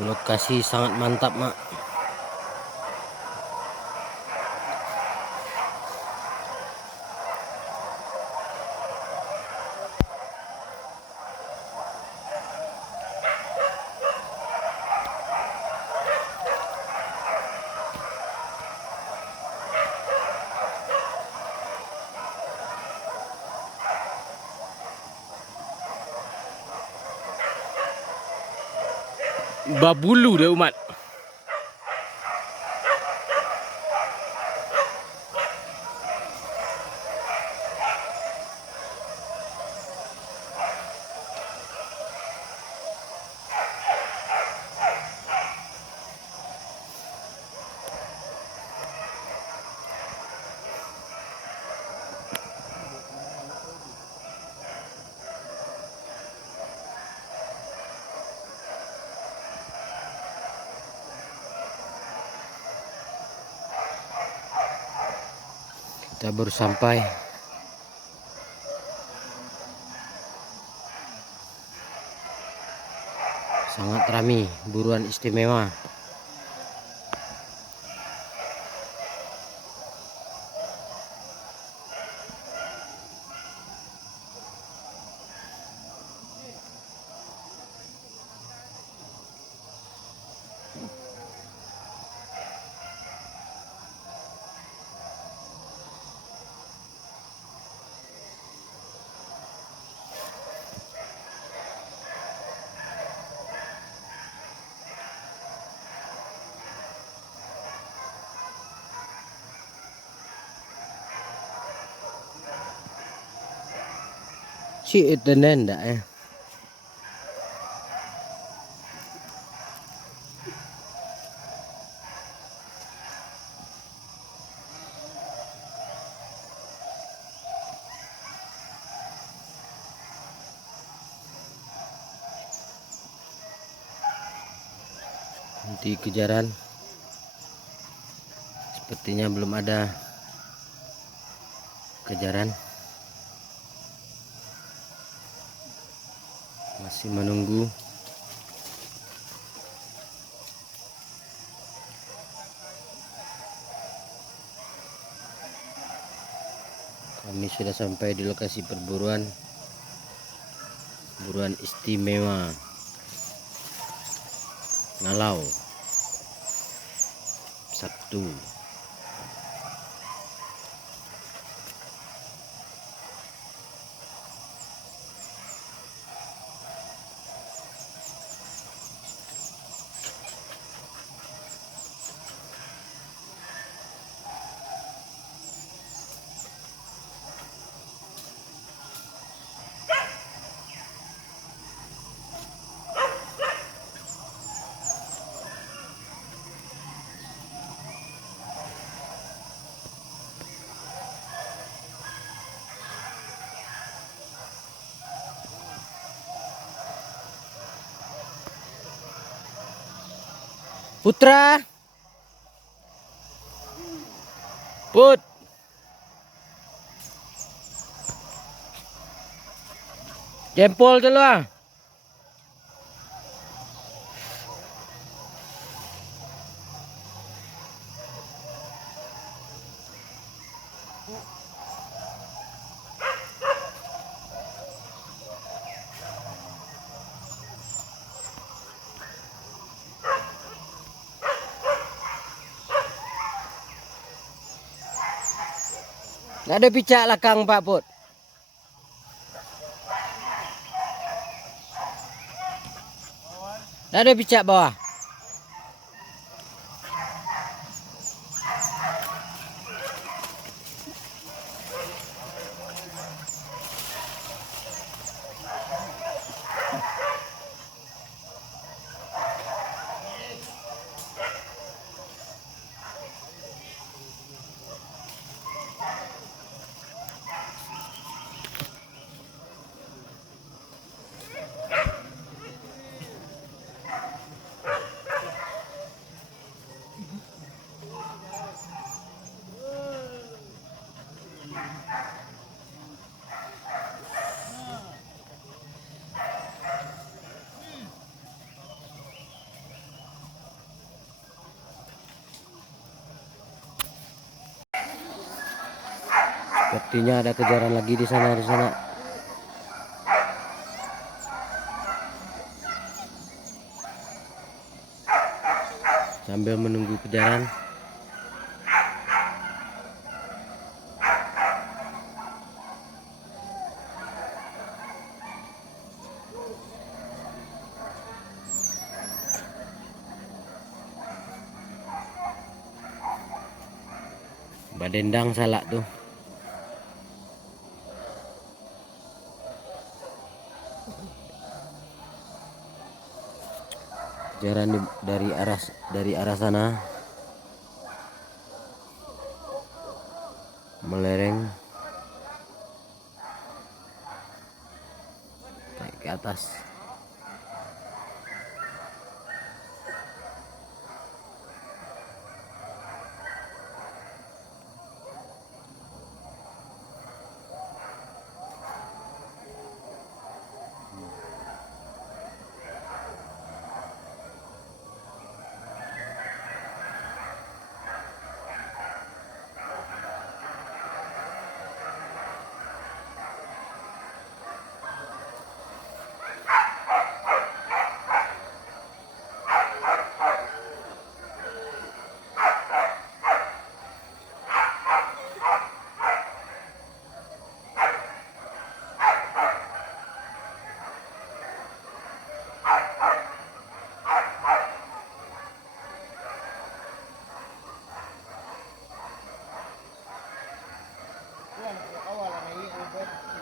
Lokasi sangat mantap, Mak. Babulu dia umat. Kita baru sampai. Sangat ramai, buruan istimewa. Si itu nenda ya. Di kejaran sepertinya belum ada kejaran, masih menunggu. Kami sudah sampai di lokasi perburuan, buruan istimewa Ngalau Sabtu. Putra, Put, jempol dulu ah. Nggak ada picak lakang Pak Put. Nggak ada picak bawah. Sepertinya ada kejaran lagi di sana, sambil menunggu kejaran. Mbak Dendang salah tuh. Kejaran dari arah sana melereng naik ke atas.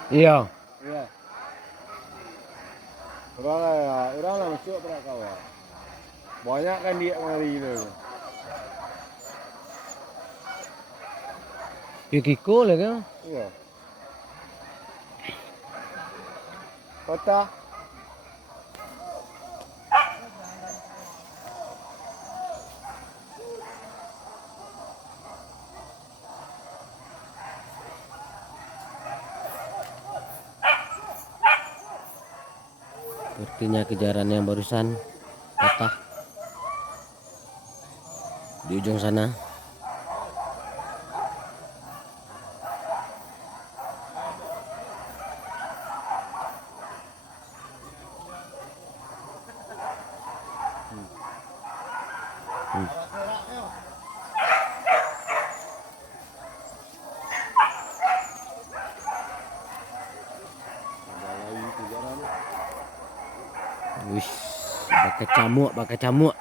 Iya. Iya. Orang masuk pada kawal. Banyak kan dia kemari gitu. Yukiko lah kan. Iya. Kota. Sepertinya kejaran yang barusan patah di ujung sana. Wih, bakal camuk.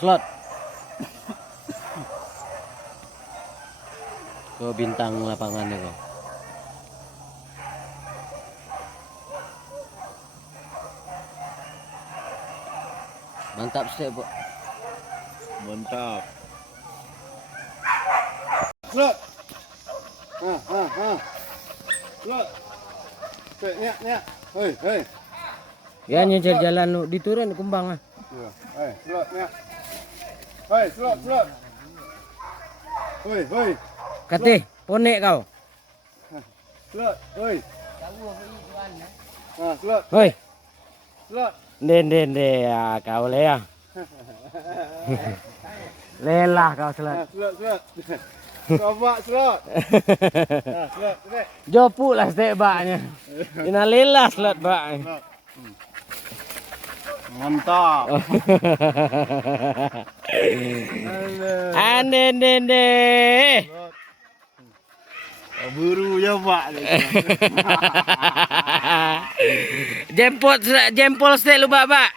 Slot. Ke bintang lapangannya kok. Mantap sih, Bu. Mantap. Slot. Slot. Nya. Hei. Ya nyecer jalan diturun kumbang ah. Slot nya. Slot. Hei. Katih, ponek kau. Slot, hei. Slot. Hoi. Slot. Den ya kau le ya. Lelah kau slot. Slot. Coba slot. Slot. Jopu lah stek baknya. Ina lelah slot bak. Mantap. Ande. Buru ya Pak. Jempol stek lu bak.